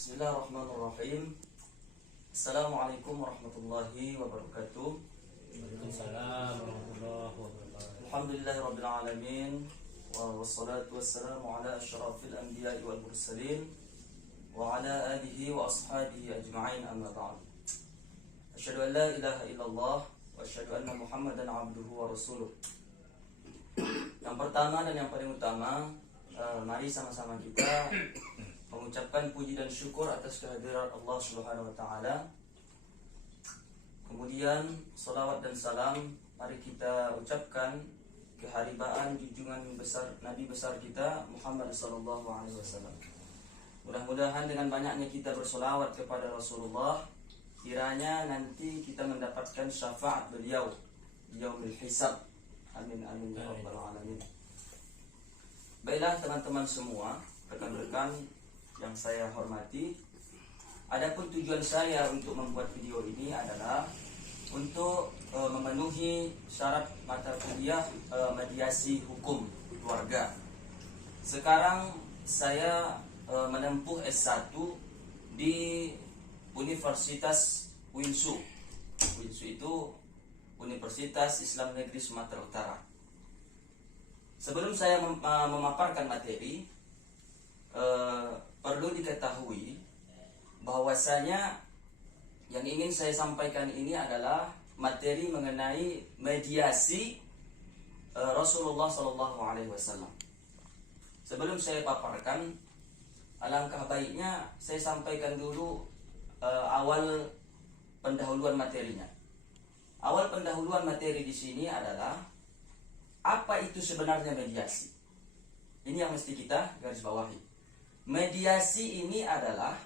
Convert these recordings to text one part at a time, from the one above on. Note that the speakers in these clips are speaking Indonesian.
Bismillahirrahmanirrahim. Assalamualaikum warahmatullahi wabarakatuh. Waalaikumsalam warahmatullahi wabarakatuh. Alhamdulillahirabbil alamin wassalatu wassalamu ala asyrafil anbiya'i wal mursalin wa ala alihi wa ashabihi ajma'in, amma ba'd. Asyhadu an la ilaha illallah wa asyhadu anna Muhammadan abduhu wa rasuluh. Yang pertama dan yang paling utama, mari sama-sama kita mengucapkan puji dan syukur atas kehadiran Allah Subhanahu wa taala. Kemudian salawat dan salam mari kita ucapkan keharibaan junjungan besar Nabi besar kita Muhammad sallallahu alaihi wasallam. Mudah-mudahan dengan banyaknya kita bersolawat kepada Rasulullah, kiranya nanti kita mendapatkan syafaat beliau di yaumil hisab. Amin amin ya rabbal alamin. Baiklah teman-teman semua, rekan-rekan yang saya hormati, adapun tujuan saya untuk membuat video ini adalah untuk memenuhi syarat mata kuliah mediasi hukum keluarga. Sekarang saya menempuh S1 di Universitas Winsu. Winsu itu Universitas Islam Negeri Sumatera Utara. Sebelum saya memaparkan materi, perlu diketahui bahwasanya yang ingin saya sampaikan ini adalah materi mengenai mediasi Rasulullah Shallallahu Alaihi Wasallam. Sebelum saya paparkan, alangkah baiknya saya sampaikan dulu awal pendahuluan materinya. Awal pendahuluan materi di sini adalah apa itu sebenarnya mediasi. Ini yang mesti kita garis bawahi. Mediasi ini adalah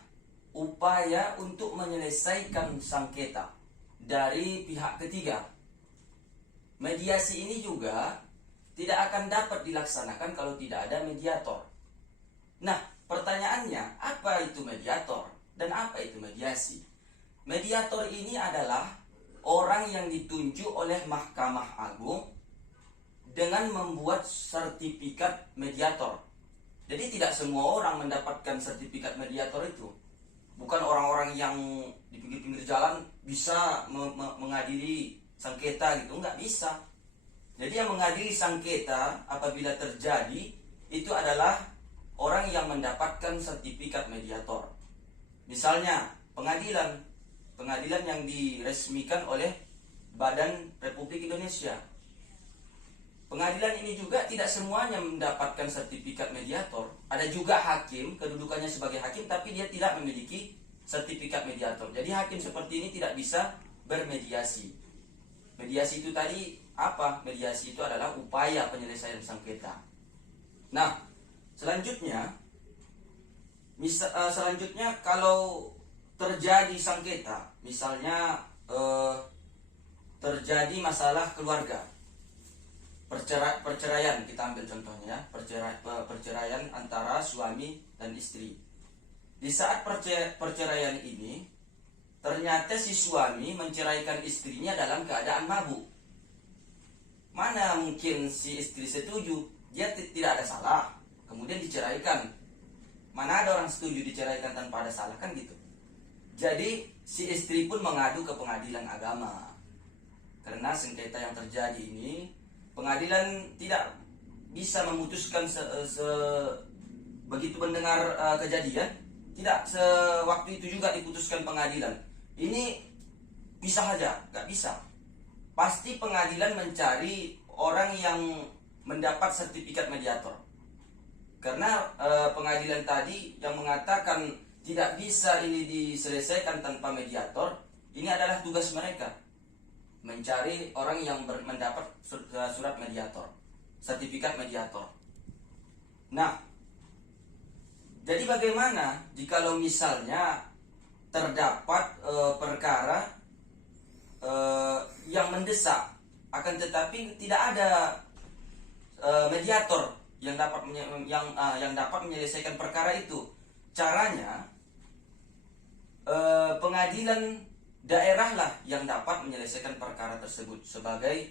upaya untuk menyelesaikan sengketa dari pihak ketiga. Mediasi ini juga tidak akan dapat dilaksanakan kalau tidak ada mediator. Nah, pertanyaannya, apa itu mediator dan apa itu mediasi? Mediator ini adalah orang yang ditunjuk oleh Mahkamah Agung dengan membuat sertifikat mediator. Jadi tidak semua orang mendapatkan sertifikat mediator itu. Bukan orang-orang yang di pinggir-pinggir jalan bisa mengadili sengketa gitu, nggak bisa. Jadi yang mengadili sengketa apabila terjadi itu adalah orang yang mendapatkan sertifikat mediator. Misalnya pengadilan yang diresmikan oleh Badan Republik Indonesia. Pengadilan ini juga tidak semuanya mendapatkan sertifikat mediator. Ada juga hakim, kedudukannya sebagai hakim, tapi dia tidak memiliki sertifikat mediator. Jadi hakim seperti ini tidak bisa bermediasi. Mediasi itu tadi apa? Mediasi itu adalah upaya penyelesaian sengketa. Nah, selanjutnya kalau terjadi sengketa, misalnya terjadi masalah keluarga, perceraian, kita ambil contohnya, perceraian antara suami dan istri. Di saat perceraian ini, ternyata si suami menceraikan istrinya dalam keadaan mabuk. Mana mungkin si istri setuju? Dia tidak ada salah, kemudian diceraikan. Mana ada orang setuju diceraikan tanpa ada salah, kan gitu. Jadi si istri pun mengadu ke pengadilan agama. Karena sengketa yang terjadi ini, pengadilan tidak bisa memutuskan begitu mendengar kejadian, tidak sewaktu itu juga diputuskan pengadilan. Ini bisa saja, nggak bisa. Pasti pengadilan mencari orang yang mendapat sertifikat mediator. Karena pengadilan tadi yang mengatakan tidak bisa ini diselesaikan tanpa mediator, ini adalah tugas mereka. Mencari orang yang mendapat surat mediator, sertifikat mediator. Nah, jadi bagaimana jikalau misalnya terdapat perkara yang mendesak, akan tetapi tidak ada mediator yang dapat menyelesaikan perkara itu? Caranya, pengadilan daerah lah yang dapat menyelesaikan perkara tersebut sebagai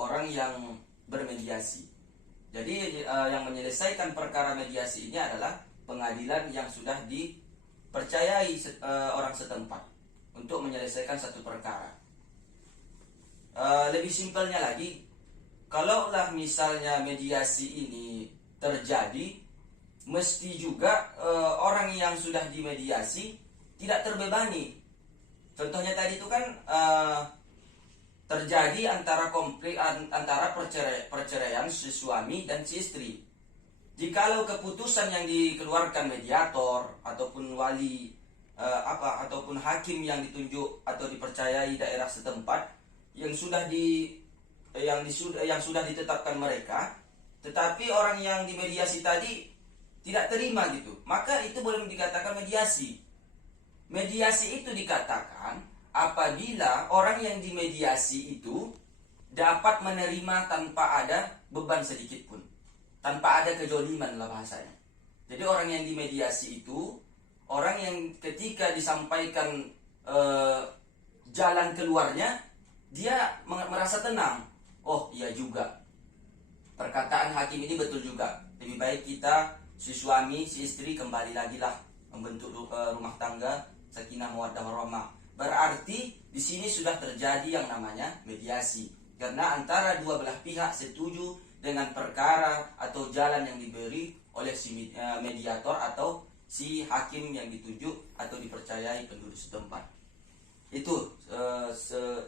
orang yang bermediasi. Jadi yang menyelesaikan perkara mediasi ini adalah pengadilan yang sudah dipercayai orang setempat untuk menyelesaikan satu perkara. Lebih simpelnya lagi, kalaulah misalnya mediasi ini terjadi, mesti juga orang yang sudah dimediasi tidak terbebani. Contohnya tadi itu kan terjadi antara konflik antara perceraian si suami dan si istri. Jikalau keputusan yang dikeluarkan mediator ataupun wali ataupun hakim yang ditunjuk atau dipercayai daerah setempat yang sudah ditetapkan mereka, tetapi orang yang dimediasi tadi tidak terima gitu, maka itu boleh dikatakan mediasi. Mediasi itu dikatakan apabila orang yang dimediasi itu dapat menerima tanpa ada beban sedikit pun, tanpa ada kejoliman lah bahasanya. Jadi orang yang dimediasi itu orang yang ketika disampaikan jalan keluarnya, dia merasa tenang. Oh iya juga, perkataan hakim ini betul juga. Lebih baik kita si suami si istri kembali lagi lah membentuk rumah tangga sakinah mawaddah warahmah. Berarti di sini sudah terjadi yang namanya mediasi, karena antara dua belah pihak setuju dengan perkara atau jalan yang diberi oleh si mediator atau si hakim yang ditunjuk atau dipercayai penduduk setempat. Itu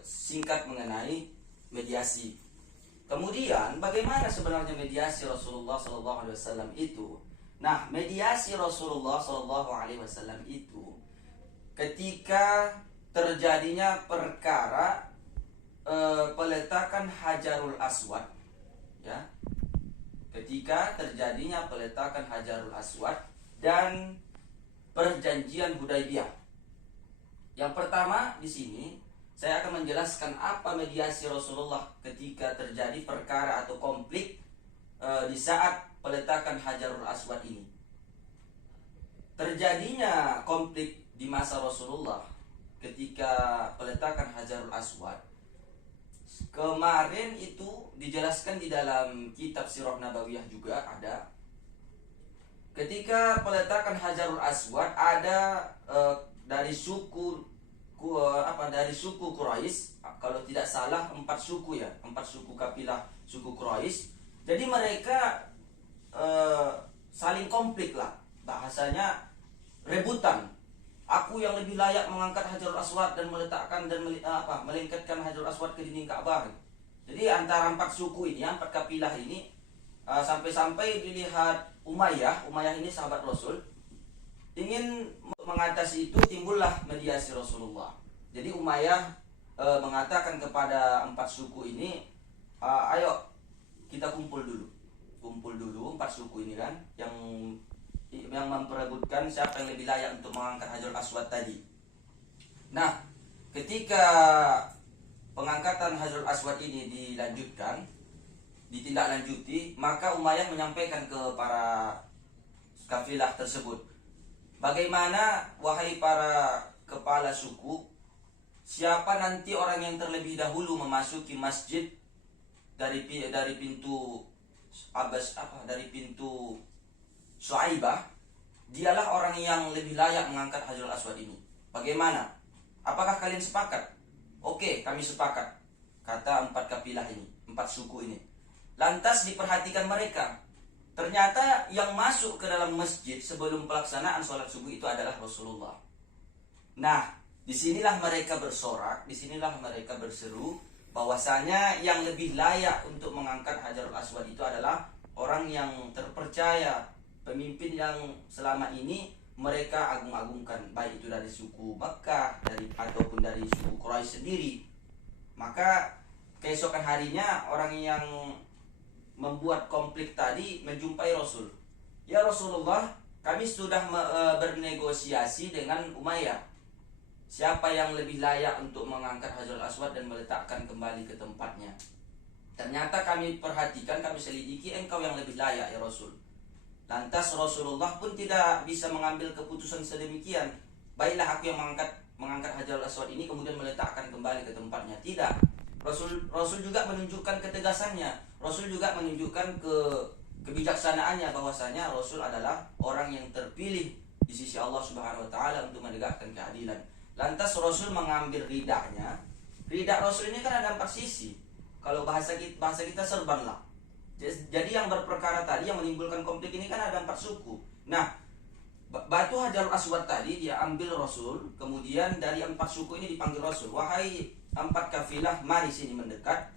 singkat mengenai mediasi. Kemudian bagaimana sebenarnya mediasi Rasulullah SAW itu? Nah, mediasi Rasulullah SAW itu ketika terjadinya perkara peletakan Hajarul Aswad, ya. Ketika terjadinya peletakan Hajarul Aswad dan perjanjian Hudaybiyah. Yang pertama di sini saya akan menjelaskan apa mediasi Rasulullah ketika terjadi perkara atau konflik di saat peletakan Hajarul Aswad ini. Terjadinya konflik di masa Rasulullah ketika peletakan Hajarul Aswad, kemarin itu dijelaskan di dalam kitab Sirah Nabawiyah juga ada. Ketika peletakan Hajarul Aswad ada dari suku Quraisy, kalau tidak salah 4 suku ya, 4 suku kabilah suku Quraisy. Jadi mereka saling konflik lah, bahasanya rebutan. Aku yang lebih layak mengangkat Hajarul Aswad dan meletakkan dan melengketkan Hajarul Aswad ke dinding Ka'bah. Jadi antara 4 suku ini, 4 kabilah ini, sampai-sampai dilihat Umayyah ini sahabat Rasul, ingin mengatasi itu, timbullah mediasi Rasulullah. Jadi Umayyah mengatakan kepada 4 suku ini, ayo kita kumpul dulu 4 suku ini kan, yang memperebutkan siapa yang lebih layak untuk mengangkat Hajarul Aswad tadi. Nah, ketika pengangkatan Hajarul Aswad ini ditindaklanjuti, maka Umayyah menyampaikan ke para kafilah tersebut, bagaimana wahai para kepala suku, siapa nanti orang yang terlebih dahulu memasuki masjid dari pintu Syuaibah, dialah orang yang lebih layak mengangkat Hajarul Aswad ini. Bagaimana? Apakah kalian sepakat? Oke, kami sepakat, kata 4 kabilah ini, 4 suku ini. Lantas diperhatikan mereka. Ternyata yang masuk ke dalam masjid sebelum pelaksanaan sholat subuh itu adalah Rasulullah. Nah, disinilah mereka bersorak, disinilah mereka berseru bahwasanya yang lebih layak untuk mengangkat Hajarul Aswad itu adalah orang yang terpercaya, pemimpin yang selama ini mereka agung-agungkan, baik itu dari suku Makkah ataupun dari suku Quraisy sendiri. Maka keesokan harinya orang yang membuat konflik tadi menjumpai Rasul. Ya Rasulullah, kami sudah bernegosiasi dengan Umayyah. Siapa yang lebih layak untuk mengangkat Hajarul Aswad dan meletakkan kembali ke tempatnya? Ternyata kami perhatikan, kami selidiki, engkau yang lebih layak ya Rasul. Lantas Rasulullah pun tidak bisa mengambil keputusan sedemikian. Baiklah aku yang mengangkat Hajarul Aswad ini kemudian meletakkan kembali ke tempatnya. Tidak. Rasul juga menunjukkan ketegasannya. Rasul juga menunjukkan kebijaksanaannya, bahwasanya Rasul adalah orang yang terpilih di sisi Allah Subhanahu wa taala untuk menegakkan keadilan. Lantas Rasul mengambil ridanya. Rida Rasul ini kan ada 4 sisi. Kalau bahasa kita serban lah. Jadi yang berperkara tadi yang menimbulkan konflik ini kan ada 4 suku. Nah, batu Hajarul Aswad tadi dia ambil Rasul, kemudian dari 4 suku ini dipanggil Rasul. Wahai 4 kafilah, mari sini mendekat.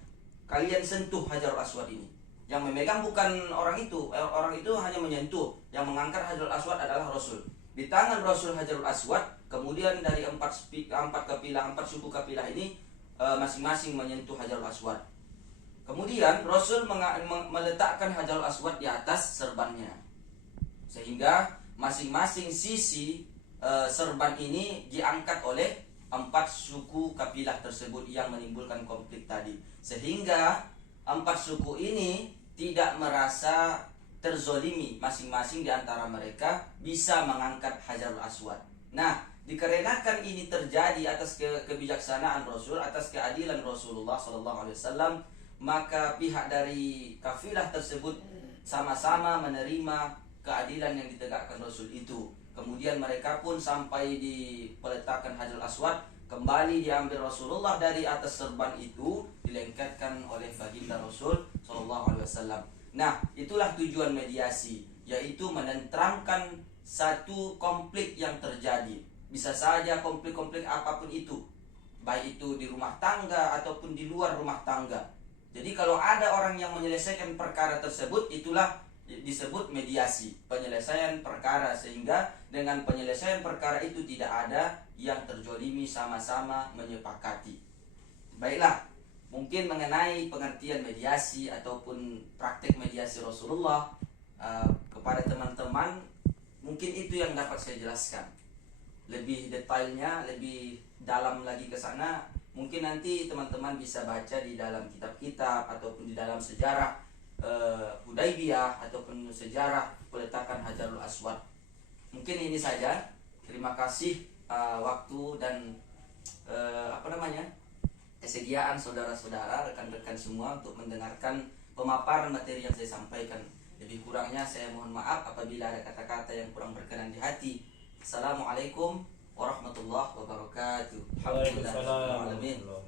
Kalian sentuh Hajarul Aswad ini. Yang memegang bukan orang itu hanya menyentuh. Yang mengangkat Hajarul Aswad adalah Rasul. Di tangan Rasul Hajarul Aswad, kemudian dari 4 suku kafilah ini masing-masing menyentuh Hajarul Aswad. Kemudian Rasul meletakkan Hajarul Aswad di atas serbannya, sehingga masing-masing sisi serban ini diangkat oleh 4 suku kabilah tersebut yang menimbulkan konflik tadi, sehingga 4 suku ini tidak merasa terzolimi. Masing-masing di antara mereka bisa mengangkat Hajarul Aswad. Nah, dikarenakan ini terjadi atas kebijaksanaan Rasul, atas keadilan Rasulullah SAW, maka pihak dari kafilah tersebut sama-sama menerima keadilan yang ditegakkan Rasul itu. Kemudian mereka pun sampai di peletakan Hajarul Aswad, kembali diambil Rasulullah dari atas serban itu, dilengketkan oleh baginda Rasul SAW. Nah, itulah tujuan mediasi, yaitu menenteramkan satu konflik yang terjadi. Bisa saja konflik-konflik apapun itu, baik itu di rumah tangga ataupun di luar rumah tangga. Jadi kalau ada orang yang menyelesaikan perkara tersebut, itulah disebut mediasi, penyelesaian perkara, sehingga dengan penyelesaian perkara itu tidak ada yang terzolimi, sama-sama menyepakati. Baiklah, mungkin mengenai pengertian mediasi ataupun praktik mediasi Rasulullah kepada teman-teman, mungkin itu yang dapat saya jelaskan. Lebih detailnya, lebih dalam lagi ke sana, mungkin nanti teman-teman bisa baca di dalam kitab-kitab ataupun di dalam sejarah Hudaybiyah ataupun sejarah peletakan Hajarul Aswad. Mungkin ini saja. Terima kasih waktu dan kesediaan saudara-saudara, rekan-rekan semua untuk mendengarkan pemaparan materi yang saya sampaikan. Lebih kurangnya saya mohon maaf apabila ada kata-kata yang kurang berkenan di hati. Assalamualaikum warahmatullahi wabarakatuh. Alhamdulillah.